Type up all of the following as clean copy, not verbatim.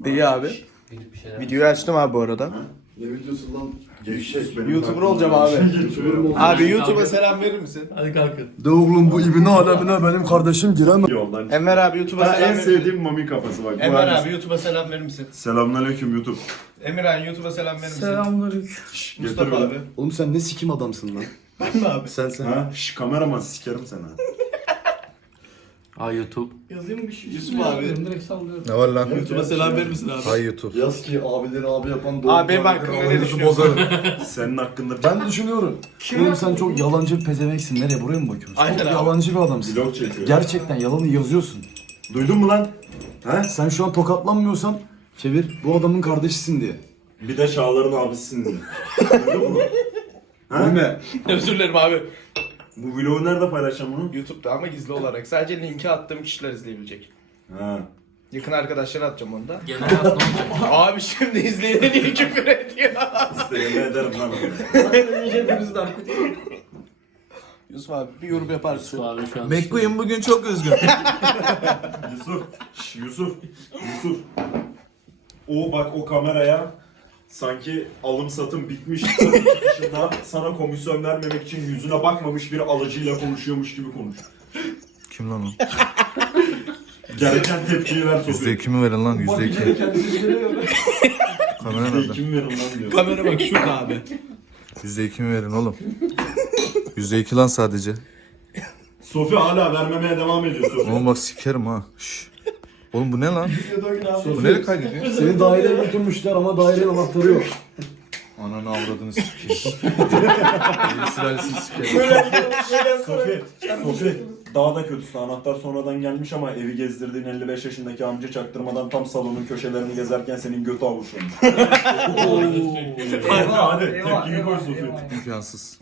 İyi abi. Videoyu açtım abi bu arada. Ne videosu lan? Gevşek benim. YouTuber olacağım abi. Abi YouTube'a selam verir misin? Hadi kalkın. De oğlum bu ibne alemine benim kardeşim giremez. Yoldan. Enver abi YouTube'a Ben selam en verir misin? sevdiğim mami kafası bak. Enver abi YouTube'a selam verir misin? Selamünaleyküm YouTube. Emirhan YouTube'a selam verir misin? Selamünaleyküm. Mustafa Getir abi. Oğlum sen ne sikim adamsın lan? Ben mi abi? Sen. Ha? Şş, kameraman sikerim seni. Aa YouTube. Yazayım bir şey. Yusuf abi. Direkt sallıyorum. Ne var lan? YouTube'a selam verir misin abi? Hay YouTube. Yaz ki abileri abi yapan doğru. Abi benim hakkımda ne düşünüyorsun? Senin hakkında Ben düşünüyorum. Oğlum sen çok yalancı bir pezeveksin. Nereye buraya mı bakıyorsun? Aynen Çok abi. yalancı bir adamsın. vlog çekiyor. Gerçekten yalanı yazıyorsun. Duydun mu lan? Ha? Sen şu an tokatlanmıyorsan çevir bu adamın kardeşisin diye. Bir de Çağlar'ın abisisin diye. Duydun mu? Ha? Ne? Özür dilerim abi. Bu vlogu nerede paylaşacağım bunu? YouTube'da ama gizli olarak. Sadece linki attığım kişiler izleyebilecek. Ha. Yakın arkadaşlara atacağım onu da. Genel hayat ne olacak? Abi şimdi izleyene niye küfür ediyor? İstediğimi ederim lan. Yusuf abi bir yorum yaparsın. Abi şu an. McQueen bugün çok üzgün. Yusuf. Şş, Yusuf. Yusuf. O bak o kameraya sanki alım satım bitmiş dışında sana komisyon vermemek için yüzüne bakmamış bir alıcıyla konuşuyormuş gibi konuş. Kim lan o? Gereken tepkiyi ver Sofi. %2 mi verin lan? %2. Kamera nerede? Kim verin lan diyor. Kamera bak şurada abi. %2 mi verin oğlum? %2 lan sadece. Sofi hala vermemeye devam ediyor Sofi. Oğlum bak sikerim ha. Şşş. Oğlum bu ne lan? Bu nereye kaydediyor? Seni daireye götürmüşler ama dairenin anahtarı yok. Ananı avradını sikeyim. Sıralısını sikerim. Sofi, Sofi daha da kötüsü anahtar sonradan gelmiş ama evi gezdirdiğin 55 yaşındaki amca çaktırmadan tam salonun köşelerini gezerken senin götü avuçlamış. Hadi tepkini koy Sofi. İmkansız.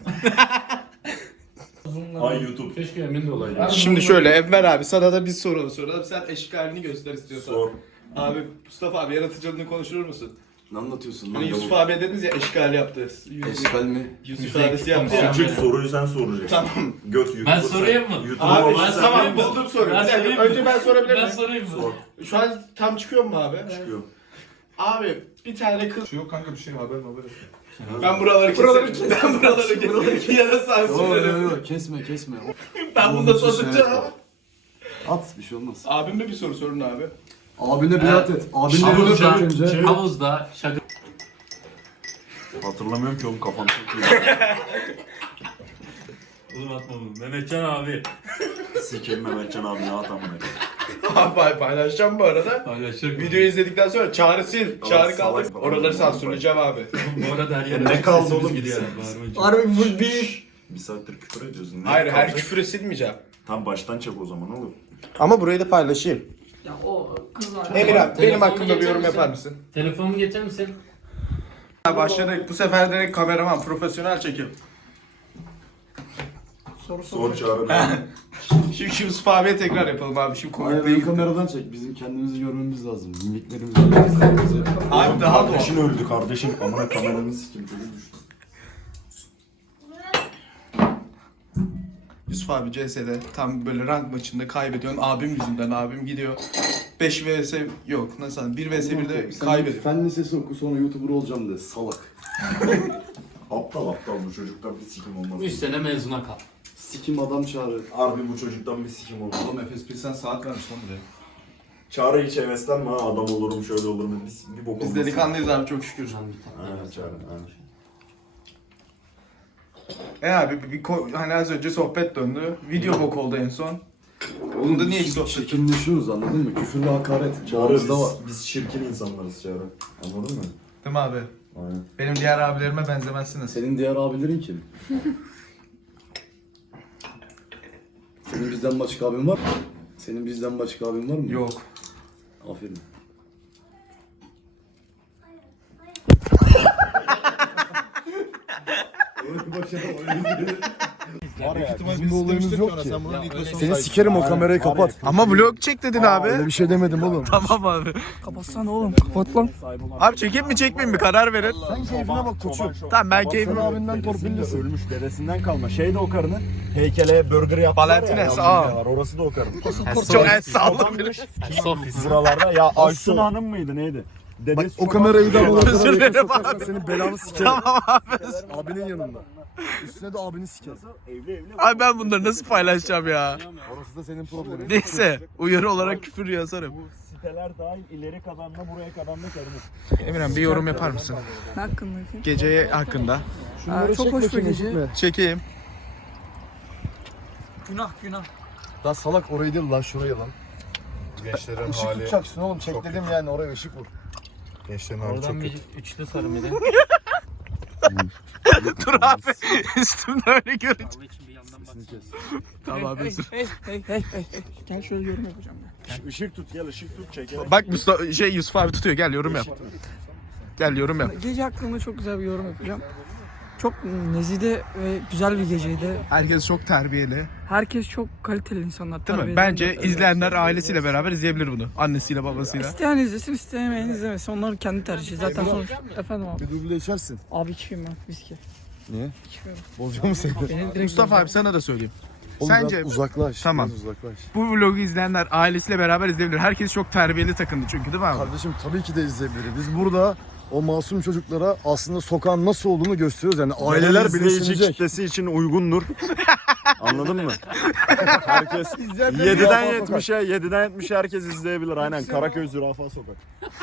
Ay YouTube. Keşke emin de olaydı. Şimdi şöyle Enver abi sana da bir soru soralım. Sen eşkalini göster istiyorsan. Sor. Abi Mustafa abi yaratıcılığını konuşur musun? Ne anlatıyorsun lan? Hani Yusuf abi dediniz ya eşkal yaptı. Eşkal mi? Yusuf ifadesi yaptı ya. Küçük soruyu sen soracaksın. Tamam. Göt YouTube. Ben sorayım mı? YouTube'a Abi bak, ben sen tamam sorayım mı? buldum soruyu. Ben Bir dakika, sorayım mı? önce ben sorabilir Ben miyim? sorayım mı? Sor. Şu an tam çıkıyor mu abi? Çıkıyor. Abi bir tane kız. Yok kanka bir şey haber. Ben buraları keserim. Ben buraları keserim. Ya da Yok sansürlerim. yok yok kesme. Ben bunu da soracağım. At bir şey olmaz. Abime bir soru sorun abi. Abine biat et. Abinle evine Havuzda, bak önce. havuzda şaka. Hatırlamıyorum ki oğlum kafam çok iyi. Oğlum atma bunu. Mehmetcan abi. Sikeyim Mehmetcan abi ne atam Abi paylaşacağım bu arada. Paylaşacak. Videoyu izledikten sonra çağrı sil. Çağrı kaldır. salak. Oraları sansürleyeceğim abi. Bu arada her yere Ne kaldı oğlum gidiyor. bir Harbi full bir. Bir saattir küfür ediyorsun. Ne Hayır her kaldı? küfürü silmeyeceğim. Tam baştan çek o zaman oğlum. Ama burayı da paylaşayım. Ya o kız var. Emir abi benim Telefonumu hakkımda bir getirir yorum misin? yapar mısın? Telefonumu getirir misin? Başladık. Bu sefer direkt kameraman, profesyonel çekim. Sor çağrı. Şimdi Yusuf abiye tekrar yapalım abi. Şimdi komik Hayır değil. benim kameradan çek. Bizim kendimizi görmemiz lazım. Mimiklerimizi görmemiz lazım. Abi daha doğal. Kardeşin öldü kardeşin. Amına kameranın sikim çocuğu düştü. Yusuf abi CS'de tam böyle rank maçında kaybediyorsun. Abim yüzünden abim gidiyor. 5 vs yok nasıl 1 vs 1'de Sen kaybediyor. fen lisesi oku sonra YouTuber olacağım de salak. Aptal bu çocuktan bir sikim olmaz. 3 sene mezuna kal. Sikim adam çağırır. Harbi bu çocuktan bir sikim olmaz. Oğlum FSP sen saat vermiş lan buraya. Çağrı hiç heveslenme ha adam olurum şöyle olurum. Bir bok Biz olmaz. delikanlıyız abi çok şükür. Can bir tane. Aynen Çağrı aynen. Abi hani az önce sohbet döndü. Video bok oldu en son. Oğlum da niye hiç sohbet? Çirkinleşiyoruz anladın mı? Küfür ve hakaret. Çağrı Çağrımızda var. biz çirkin insanlarız Çağrı. Anladın mı? Değil mi abi? Aynen. Benim diğer abilerime benzemezsiniz. Senin diğer abilerin kim? Senin bizden başka abin var mı? Senin bizden başka abin var mı? Yok. Aferin. Var ya, ihtimal bizim biz bir olayımız istemiştik yok sonra, ki. sen bunun ilk başını Seni saydın. sikerim, o kamerayı kapat. Ama vlog çek dedin abi. Öyle bir şey demedim oğlum. Tamam abi. Kapatsana oğlum. Kapat lan. Abi çekeyim mi çekmeyeyim mi karar verin. Sen keyfine bak koçum. Tamam ben Sen keyfim. abinden torpillisin. Ölmüş dedesinden kalma. Şey de o karının heykele burger yaptılar Valentines, ya. aa. Var. Orası da o karının. Çok el sağlam. Sofis. Buralarda ya Aysun Hanım mıydı neydi? Bak Dedesi o kamerayı da bu Özür kadar dilerim yakın sokarsan abi. senin belanı sikerim. Tamam abi. Abinin yanında. Üstüne de abini sikerim. evli. Abi ben bunları nasıl paylaşacağım ya? Orası da senin problemin. Neyse uyarı olarak küfür yazarım. Bu siteler dahil ileri kadanla buraya kadanla karınız. Emirhan bir yorum yapar mısın? Ne hakkında? Geceye hakkında. Çok hoş bir gece. Çekeyim. Günah. Lan salak orayı değil lan şurayı lan. Gençlerin Işık hali. tutacaksın oğlum, çek çok dedim yani, oraya ışık vur. Gençlerin hali çok Oradan kötü. bir üçlü sarı bir de. Dur abi. Üstümde öyle görünce. Allah için bir yandan bak. Tamam abi. Hey. Gel şöyle yorum yapacağım ben. Işık tut gel ışık tut çekelim. Bak Mustafa Yusuf abi tutuyor. Gel yorum yap. Gel yorum yap. Gece hakkında çok güzel bir yorum yapacağım. Çok nezide ve güzel bir geceydi. Herkes çok terbiyeli. Herkes çok kaliteli insanlar. Değil mi? terbiyeli Bence insanlar. izleyenler ailesiyle beraber izleyebilir bunu. Annesiyle babasıyla. İsteyen izlesin, istemeyen izlemesin. Onların kendi tercihi. Zaten sonuç. Efendim abi. Bir duble içersin. Abi içmeyeyim ben. Viski. Niye? İçmiyorum. Bozuyor mu seni? Beni direkt Mustafa abi sana da söyleyeyim. Oğlum Sence- biraz uzaklaş. Tamam. biraz uzaklaş. Bu vlogu izleyenler ailesiyle beraber izleyebilir. Herkes çok terbiyeli takındı çünkü değil mi abi? Kardeşim tabii ki de izleyebilir. Biz burada o masum çocuklara aslında sokağın nasıl olduğunu gösteriyoruz. Yani aileler bilinçlenecek. kitlesi için uygundur. Anladın mı? Herkes İzleyenler 7'den zürafa sokak. 70'e herkes izleyebilir. Aynen Karaköy Zürafa Sokak.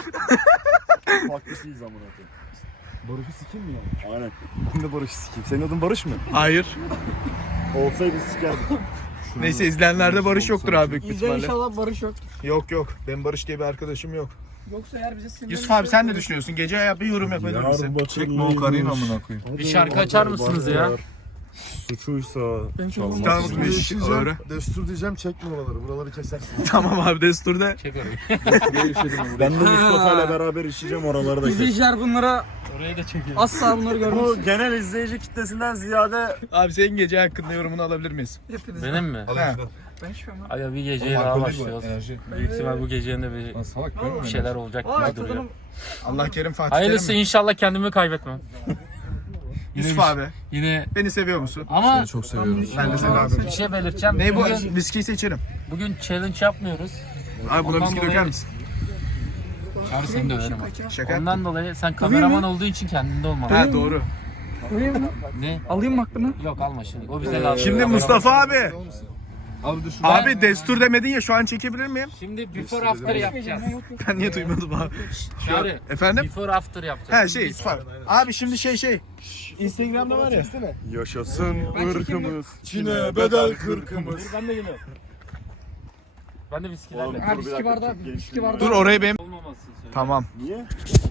Farklısıyız amına koyayım. Barış'ı sikeyim mi ya? Aynen. Ben de Barış'ı sikeyim. Senin adın Barış mı? Hayır. Olsaydı sikerdik. Neyse izleyenlerde Barış yoktur abi büyük bir İzleyen ihtimalle. inşallah barış yok. Yok. Benim Barış diye bir arkadaşım yok. Yoksa eğer bize sinirlenirse... Yusuf abi sen ne düşünüyorsun? Gece bir yorum yapabilir misin? Çekme o karıyı amına koyayım. Bir şarkı açar mısınız ya? Suçuysa Ben çok Tamam, Şimdi beş işleyeceğim, öyle. destur diyeceğim, çekme oraları. Buraları kesersin. Tamam abi desturda. Çek orayı. ben de Mustafa ile beraber işleyeceğim oraları da kes. İzleyiciler bunlara Orayı da çekiyorum. asla bunları görmek Bu genel izleyici kitlesinden ziyade Abi senin gece hakkında yorumunu alabilir miyiz? hepiniz. Benim mi? He. Ben içmiyorum abi. Aga bir geceye daha başlıyoruz. Büyük ihtimal bu gecenin de bir Salak bir şeyler olacak gibi duruyor. Allah kerim Fatih Hayırlısı Terim mi? inşallah kendimi kaybetmem. Yusuf abi Yine beni seviyor musun? ama Çok seviyorum. Ben de seni abi. bir şey belirteceğim. Ne bu? Viskiyi seçerim. Bugün challenge yapmıyoruz. Abi buna Ondan viski dolayı- döker misin? Çağrı seni döverim. Şaka. Ondan dolayı sen kameraman olduğu için kendinde olman. Ha doğru. Alayım mı? Ne? Alayım mı hakkını? Yok alma şimdi. O bize lazım. Şimdi Mustafa abi. Abi dur şu. Abi destur demedin ya şu an çekebilir miyim? Şimdi before after yapacağız. Ben niye duymadım abi? Çağrı. Efendim? Before after yapacağız. Ha şey Yusuf abi. Abi şimdi şey. Instagram'da var ya. yaşasın ırkımız. Çin'e bedel kırkımız. Ben de geliyorum. Ben de viskilerle. Oğlum, Ha dur bir viski dakika, bardağı. çok Viski gençliğim bardağı. Dur orayı benim. Olmamasını söyle. Tamam. Niye?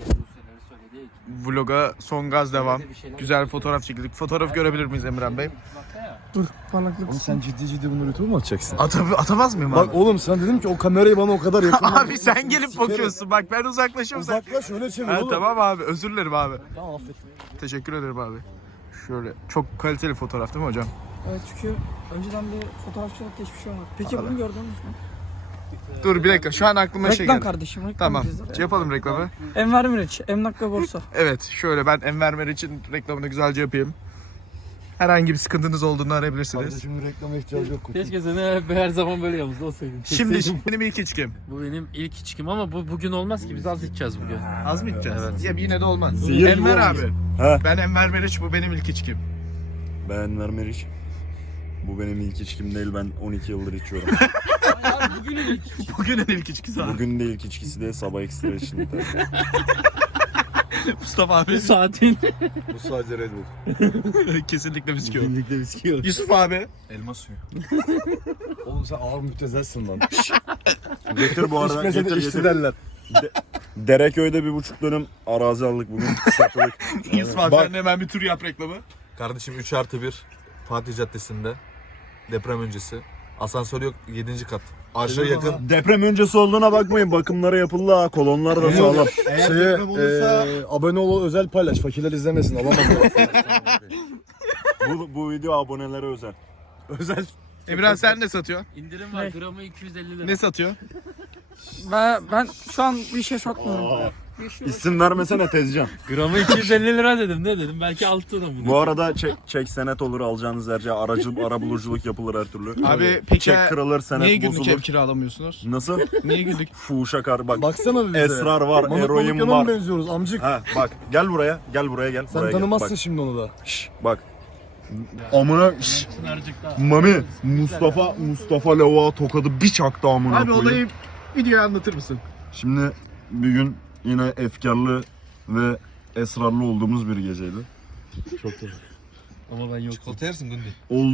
Vloga son gaz devam. Güzel fotoğraf çekildik. Fotoğraf görebilir miyiz Emirhan Bey? Dur parlaklık. Oğlum sen ciddi bunu YouTube'a mı atacaksın? Atamaz mıyım Bak abi? oğlum sen dedim ki o kamerayı bana o kadar yakın. Abi sen gelip bakıyorsun. Bak ben uzaklaşıyorum. sen- Uzaklaş öyle çevir Ha, oğlum. tamam abi özür dilerim abi. Tamam affet. Teşekkür ederim abi. Şöyle çok kaliteli fotoğraf değil mi hocam? Evet çünkü önceden bir fotoğrafçılık geçmişim var. Peki bunu gördünüz mü? Dur bir dakika şu an aklıma şey Reklam geldi. kardeşim. Reklam Tamam yapacağız oraya. yapalım reklamı. Enver Miraç, Emlak ve Borsa. Evet şöyle ben Enver Meriç'in reklamını güzelce yapayım. Herhangi bir sıkıntınız olduğunu arayabilirsiniz. Kardeşim reklama ihtiyacı yok. Keşke seni hep her zaman böyle yanımızda olsaydın. Şimdi benim ilk içkim. Bu benim ilk içkim ama bu bugün olmaz ki biz az içeceğiz bugün. Az mı içeceğiz? Evet. Ya yine de olmaz. Zehir gibi Enver olmuş. abi. He. Ben Enver Meriç bu benim ilk içkim. Ben Meriç. Bu benim ilk içkim değil, ben 12 yıldır içiyorum. Bugünün ilk içkisi abi. Bugün de ilk içkisi değil, sabah ekstra içtim. Mustafa abi. Saatin. Bu sadece Red Bull. Kesinlikle viski yok. Birlikte viski yok. Yusuf abi. Elma suyu. Oğlum sen ağır müptezelsin lan. Getir bu arada, İçmese de getir içti getir. derler. Dereköy'de 1,5 dönüm arazi aldık bugün, satılık. Yusuf abi Bak. sen de hemen bir tur yap reklamı. Kardeşim 3+1 Fatih Caddesi'nde. Deprem öncesi. Asansör yok 7. kat. Aşağı yakın. Deprem öncesi olduğuna bakmayın, bakımları yapıldı ha, kolonlar da sağlam. Şeye abone ol, özel paylaş. Fakirler izlemesin. Alamaz. Bu video abonelere özel. Özel. Emirhan sen ne satıyorsun? İndirim var gramı 250 lira. Ne satıyor? Ben şu an bir şey satmıyorum. İsim vermesene Tezcan. Gramı 250 lira dedim, ne dedim? Belki 6 lira mı? Bu arada çek senet olur, alacağınız herce arabuluculuk yapılır her türlü. Abi peki Çek kırılır, senet niye günlük bozulur. ev kiralamıyorsunuz? Nasıl? Niye günlük? Fuşa kar bak. Baksana bize. Esrar var, Mamut eroin Mamutka'na var. mı benziyoruz amcık? Ha bak gel buraya gel. Sen buraya tanımazsın gel. şimdi onu da. Bak. Şş, bak. Amına Mami Mustafa lavuğa tokadı bir çaktı amına Abi koyayım. olayı videoya anlatır mısın? Şimdi bir gün yine efkarlı ve esrarlı olduğumuz bir geceydi. Ama ben yok. Çikolata yersin Gundi.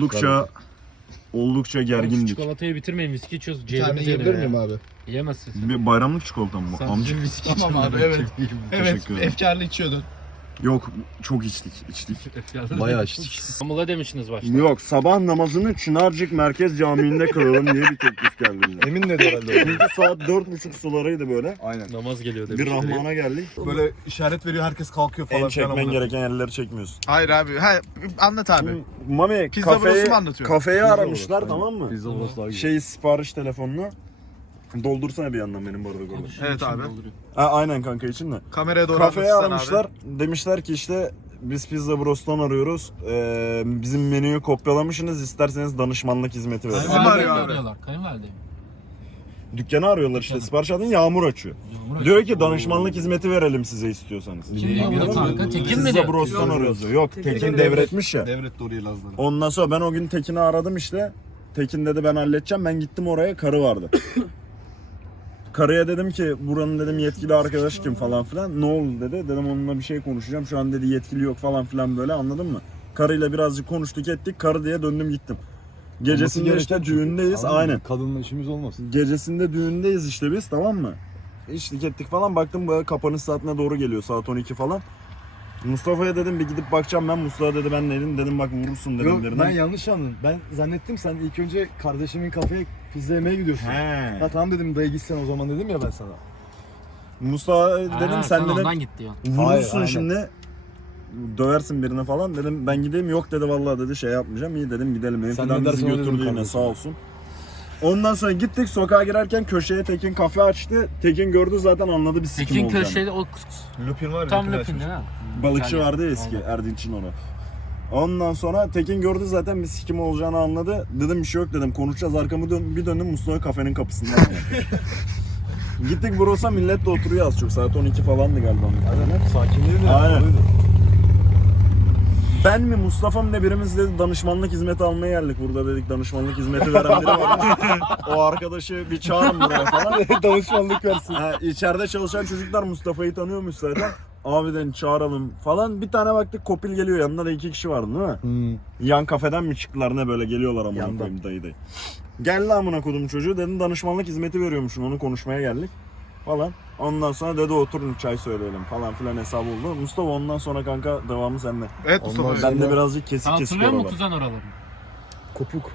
Oldukça gergindik. Çikolatayı bitirmeyin, viski içiyoruz. Bir tane Ciğerimiz yiyebilir yanıyor miyim ya. abi? Yiyemezsin. Bir bayramlık çikolata mı bu? Amca. Sadece viski Tamam abi evet. Evet Teşekkür ederim. efkarlı içiyordun. Yok çok içtik. Bayağı içtik. İstanbul'a demiştiniz başta. Yok sabah namazını Çınarcık Merkez Camii'nde kılalım diye bir teklif geldi bize. Emin dedi herhalde. Çünkü saat 4.30 sularıydı böyle. Aynen. Namaz geliyor Bir demişler. Rahman'a geldik. Böyle işaret veriyor, herkes kalkıyor falan. En çekmen filan. gereken yerleri çekmiyorsun. Hayır abi. Ha, anlat abi. Mami Pizza Bros'u mu anlatıyor? kafeyi aramışlar tamam mı? Pizza burası daha güzel. Şey sipariş telefonunu. Doldursana bir yandan benim bardağı orada. Evet abi. Ha, aynen kanka için de. Kameraya doğru Kafeyi anlatırsan aramışlar. abi. Demişler ki işte biz Pizza Bros'tan arıyoruz. Bizim menüyü kopyalamışsınız. İsterseniz danışmanlık hizmeti verin. Bizim arıyor abi. Arıyorlar. Kayınvalideyim. Dükkanı arıyorlar işte. Sipariş adın Yağmur açıyor. Diyor ki danışmanlık hizmeti verelim size istiyorsanız. Kim diyor bunu kanka? Tekin mi Pizza diyor? Bros'tan arıyoruz diyor. Yok Tekin devretmiş ya. Devlet doğru Lazları. Ondan sonra ben o gün Tekin'i aradım işte. Tekin dedi ben halledeceğim. Ben gittim oraya, karı vardı. Karıya dedim ki buranın dedim yetkili arkadaş kim falan filan. Ne oldu dedi. Dedim onunla bir şey konuşacağım. Şu an dedi yetkili yok falan filan böyle, anladın mı? Karıyla birazcık konuştuk ettik. Karı diye döndüm gittim. Gecesinde işte düğündeyiz. Aynen. Kadınla işimiz olmaz. Gecesinde düğündeyiz işte biz, tamam mı? İçtik ettik falan, baktım böyle kapanış saatine doğru geliyor, saat 12 falan. Mustafa'ya dedim bir gidip bakacağım ben. Mustafa dedi ben neydim, dedim bak vurursun dedim. Yok birden. ben yanlış anladım. Ben zannettim sen ilk önce kardeşimin kafeye pizza yemeye gidiyorsun. He. Ha tamam dedim dayı gitsen o zaman dedim ya ben sana. Mustafa dedim sen dedim ondan gitti ya. vurursun Hayır, şimdi. Döversin birine falan dedim, ben gideyim. Yok dedi vallahi dedi şey yapmayacağım. İyi dedim gidelim. Benim Sen falan ne bizi dersen öyle götürdü dedim yine kardeşim. sağ olsun. Ondan sonra gittik, sokağa girerken köşeye Tekin kafe açtı. Tekin gördü zaten, anladı bir sikim Tekin olacağını. köşede o Lupin var ya. tam Lupin löpün değil mi? Balıkçı Yani, vardı ya eski Erdinç'in orada. Ondan sonra Tekin gördü zaten bir sikim olacağını anladı. Dedim bir şey yok dedim, konuşacağız. Arkamı bir döndüm, Mustafa kafenin kapısından. Gittik Bros'a, millet de oturuyor az çok. Saat 12 falandı galiba. Aynen. Sakinliği de. Aynen. Öyle. Ben mi Mustafa mı ne birimiz dedi danışmanlık hizmeti almaya geldik burada dedik, danışmanlık hizmeti veren biri var. O arkadaşı bir çağırın buraya falan. Danışmanlık versin. İçeride çalışan çocuklar Mustafa'yı tanıyormuş zaten. Abiden çağıralım falan. Bir tane baktık Kopil geliyor, yanında da 2 kişi vardı değil mi? Yan kafeden mi çıktılar ne böyle geliyorlar amına Yandan. koyayım dayı. Gel lan amına kodum çocuğu dedim, danışmanlık hizmeti veriyormuşsun, onu konuşmaya geldik falan. Ondan sonra dedi oturun çay söyleyelim falan filan, hesabı oldu. Mustafa ondan sonra kanka devamı sende. Evet Mustafa. Ondan Bey. Ben de birazcık kesik Sen kesik hatırlıyor musun oralar. kuzen oraları? Kopuk.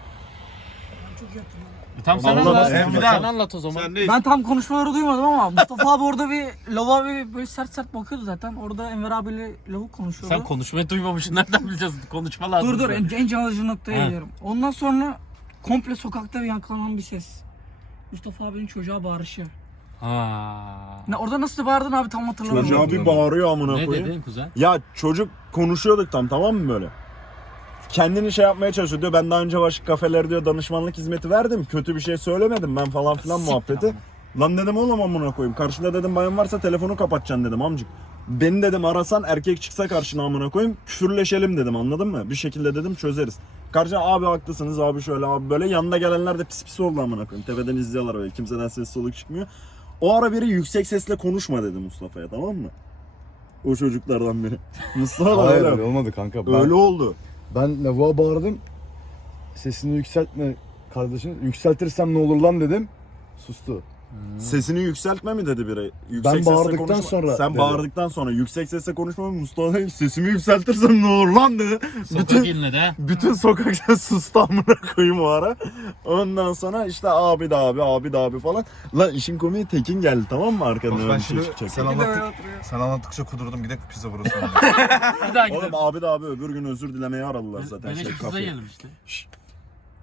Tam sen Vallahi anlat. ben- Sen anlat o zaman. Sen değil. Ben tam konuşmaları duymadım ama Mustafa abi orada bir lavuğa böyle sert bakıyordu zaten. Orada Enver abiyle lavuk konuşuyordu. Sen konuşmayı duymamışsın. Nereden bileceğiz? Konuşma lazım. Dur bize. en can alıcı noktaya Ha. geliyorum. Ondan sonra komple sokakta bir yankılanan bir ses. Mustafa abinin çocuğa bağırışı. Ha. Orada nasıl bağırdın abi tam hatırlamıyorum. Çocuğa bir bağırıyor amına Ne koyayım. dedin kuzen? Ya çocuk konuşuyorduk tamam mı böyle? Kendini şey yapmaya çalışıyor diyor. Ben daha önce başka kafeler diyor danışmanlık hizmeti verdim. Kötü bir şey söylemedim ben falan filan Siktir muhabbeti. Lan dedim oğlum amına koyayım. Karşında dedim bayan varsa telefonu kapatacaksın dedim amcık. Beni dedim arasan erkek çıksa karşına amına koyayım. Küfürleşelim dedim, anladın mı? Bir şekilde dedim çözeriz. Karşına abi haklısınız abi şöyle abi böyle, yanında gelenler de pis pis oldu amına koyayım. Tepeden izliyorlar böyle, kimseden ses soluk çıkmıyor. O ara biri yüksek sesle konuşma dedi Mustafa'ya, tamam mı? O çocuklardan biri. Mustafa da Hayır öyle. öyle olmadı kanka. Öyle oldu. Ben lavuğa bağırdım. Sesini yükseltme kardeşim. Yükseltirsem ne olur lan dedim. Sustu. Sesini yükseltme mi dedi biri? Yüksek sesle bağırdıktan konuşma. sonra Sen dedi. bağırdıktan sonra yüksek sesle konuşma mı? Mustafa dedi, sesimi yükseltirsem ne olur lan dedi. Sokak inle de. Bütün sokakta sustu amına koyayım o ara. Ondan sonra işte abi de abi falan. Lan işin komiği Tekin geldi tamam mı arkadan? Ben öyle bir şey şimdi çıkacak. sen anlattıkça kudurdum, gidelim pizza burası. Bir daha gidelim. Oğlum abi de öbür gün özür dilemeye aradılar zaten. Beleş Şey, pizza kafeye. yiyelim işte.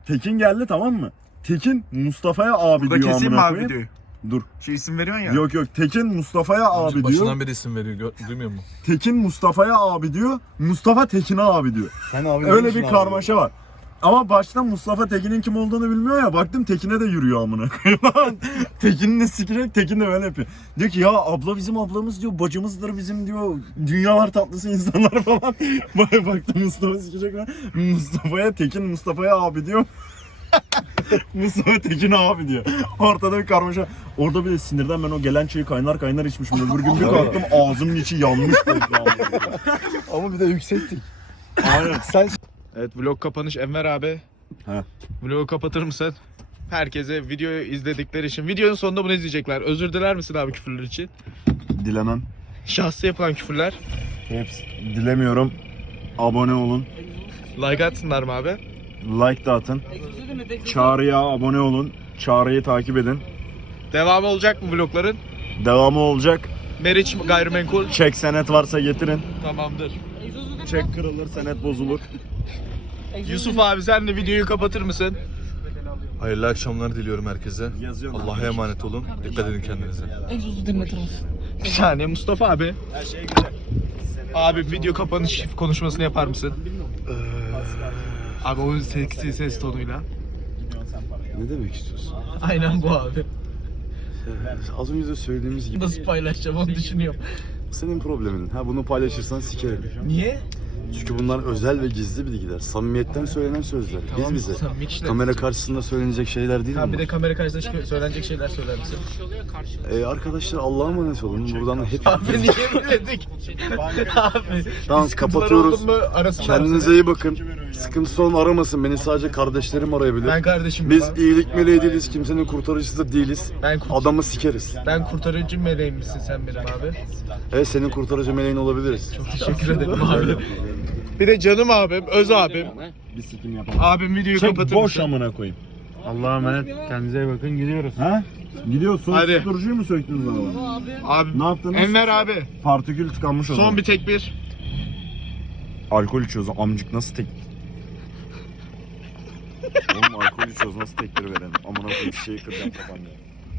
Tekin geldi, tamam mı? Tekin Mustafa'ya abi diyor amına koyayım. videoyu? Dur. Şu isim veriyorsun ya. Yok Tekin Mustafa'ya abi diyor. Başından beri isim veriyor. Duymuyor musun? Tekin Mustafa'ya abi diyor. Mustafa Tekin'e abi diyor. Sen abi Öyle demişsin bir abi. karmaşa var. Ama başta Mustafa Tekin'in kim olduğunu bilmiyor ya. Baktım Tekin'e de yürüyor amına koyayım. Tekin'in de sikecek, Tekin de öyle yapıyor. Diyor ki ya abla bizim ablamız diyor, bacımızdır bizim diyor. Dünyalar tatlısı insanlar falan. Baktım Mustafa sikecek lan. Mustafa'ya Tekin Mustafa'ya abi diyor. Mustafa Tekin abi diyor. Ortada bir karmaşa. Orada bir de sinirden ben o gelen çayı kaynar kaynar içmişim. Öbür gün bir kalktım ağzımın içi yanmış. Ama bir de yüksektik. Aynen. Sen Evet, vlog kapanış Enver abi. He. Vlogu kapatır mısın? Herkese videoyu izledikleri için. Videonun sonunda bunu izleyecekler. Özür diler misin abi küfürler için? Dilemem. Şahsi yapılan küfürler. Hepsi. Dilemiyorum. Abone olun. Like atsınlar mı abi? Like da atın. Çağrı'ya abone olun. Çağrı'yı takip edin. Devamı olacak mı vlogların? Devamı olacak. Meriç gayrimenkul. Çek senet varsa getirin. Tamamdır. Çek kırılır, senet bozulur. Yusuf abi sen de videoyu kapatır mısın? Hayırlı akşamlar diliyorum herkese. Allah'a emanet olun. Dikkat edin kendinize. Egzozu dinletir misin? Bir saniye Mustafa abi. Abi video kapanış konuşmasını yapar mısın? Abi o seksi ses tonuyla. ne demek istiyorsun? Aynen bu abi. Az önce de söylediğimiz gibi Nasıl paylaşacağım onu düşünüyorum. senin problemin. Ha bunu paylaşırsan sikerim. Niye? Çünkü bunlar özel ve gizli bilgiler. Samimiyetten söylenen sözler. Tamam, Biz bize. samimi kişiler. Kamera karşısında söylenecek şeyler değil Ha bir bunlar. de kamera karşısında söylenecek şeyler söyler misin? Arkadaşlar Allah'a emanet olun. Buradan hep Abi niye biledik? Abi. Tamam, bir sıkıntılar kapatıyoruz. oldu mu arasınlar kendinize iyi bakın. Sıkıntısı olan aramasın. Beni sadece kardeşlerim arayabilir. Ben kardeşim. Biz iyilik meleği değiliz. Kimsenin kurtarıcısı da değiliz. Adamı sikeriz. Ben kurtarıcı meleğim misin sen benim abi? Evet, senin kurtarıcı meleğin olabiliriz. Teşekkür ederim abi. Bir de canım abim, öz abim. Bir sikim yapalım. Abim videoyu Çek kapatır boş mısın? amına koyayım. Allah'a emanet. Kendinize iyi bakın. Gidiyoruz. Ha? Gidiyorsun. Hadi. Susturucuyu mu söktünüz araba? Abi. Ne yaptınız? Enver abi. Partikül tıkanmış o zaman. Son bir tek bir. Alkol içiyoruz. Amcık nasıl tek? Oğlum alkol içiyoruz. Nasıl tekleri verelim? Amına koyayım şeyi kıracağım kafamda.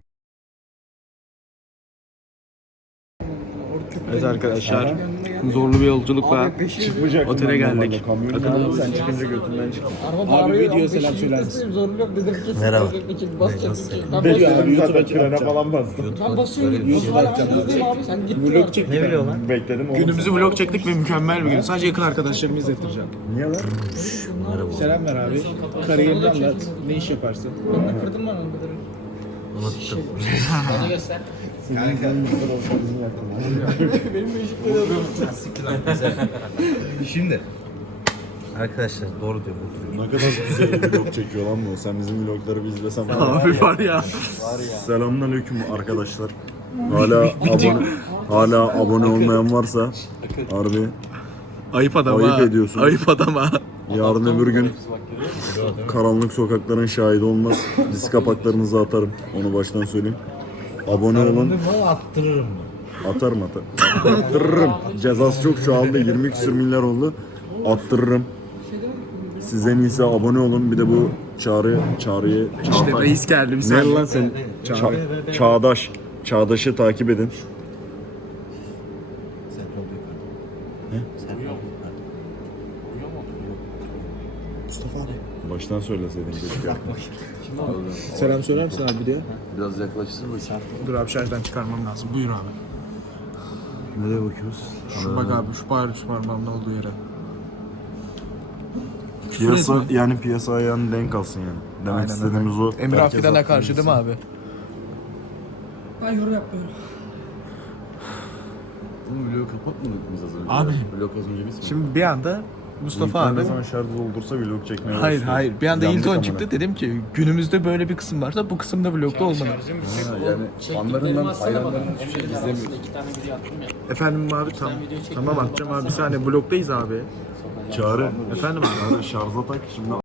Evet arkadaşlar. Zorlu bir yolculukla otele geldik. Sen çıkınca götünden çık. Abi video selam söyler misin? Zorluyorum dedim ki. Merhaba. Abi YouTube'a trene falan bastım. Ben basıyorum. YouTube'a abi sen git. Vlog çektik. Ne biliyor lan? Bekledim. Günümüzü vlog çektik ve mükemmel bir gün. Sadece yakın arkadaşlarımı izlettireceğim. Niye lan? Selam ver abi. Kariyerini anlat. Ne iş yaparsın? Ben kırdım ben onu. Unuttum. Bana göster. Şimdi. Arkadaşlar doğru diyor. Ne kadar güzel vlog çekiyor lan bu. Sen bizim vlogları bir izlesen. Abi var ya. Selamünaleyküm arkadaşlar. Hala abone olmayan varsa harbi Ayıp adam Ayıp ha. ediyorsun. Ayıp adam ha. yarın öbür gün karanlık sokakların şahidi olmaz. Disk kapaklarınızı atarım. Onu baştan söyleyeyim. Abone olun. Attırırım. Atarım. Attırırım. Cezası çok çoğaldı. 20 küsür milyar oldu. Attırırım. Siz en iyisi abone olun. Bir de bu Çağrı'yı İşte reis geldi bir Ne saniye. lan sen? Çağdaş'ı takip edin. Baştan söyleseydin keşke. Selam söyler misin abi diye? Biraz yaklaşsın bakayım. Dur abi şarjdan çıkarmam lazım. Buyur abi. Nereye bakıyoruz? Şu bak abi şu parmağımın olduğu yere. Piyasa ayağını denk alsın yani. Demek Aynen istediğimiz o. Emrah Herkes Fidan'a hakkını karşı değil mi abi? Ben yorum yapmıyorum. Bunu vlogu kapatmadık biz az önce. Abi. Vlog az önce bitmedi. Şimdi bir anda Mustafa abi. Ne zaman şarj doldursa vlog çekmeye Hayır başlıyor. hayır. Bir anda Yandık ilk on amına. çıktı. Dedim ki günümüzde böyle bir kısım varsa bu kısımda vlogda olmalı. Yani fanlarından, hayranlarından hiçbir şey izlemiyoruz. Efendim abi tamam atacağım abi. Bir saniye vlogdayız abi. Çağrı. Efendim abi. Şarja tak şimdi.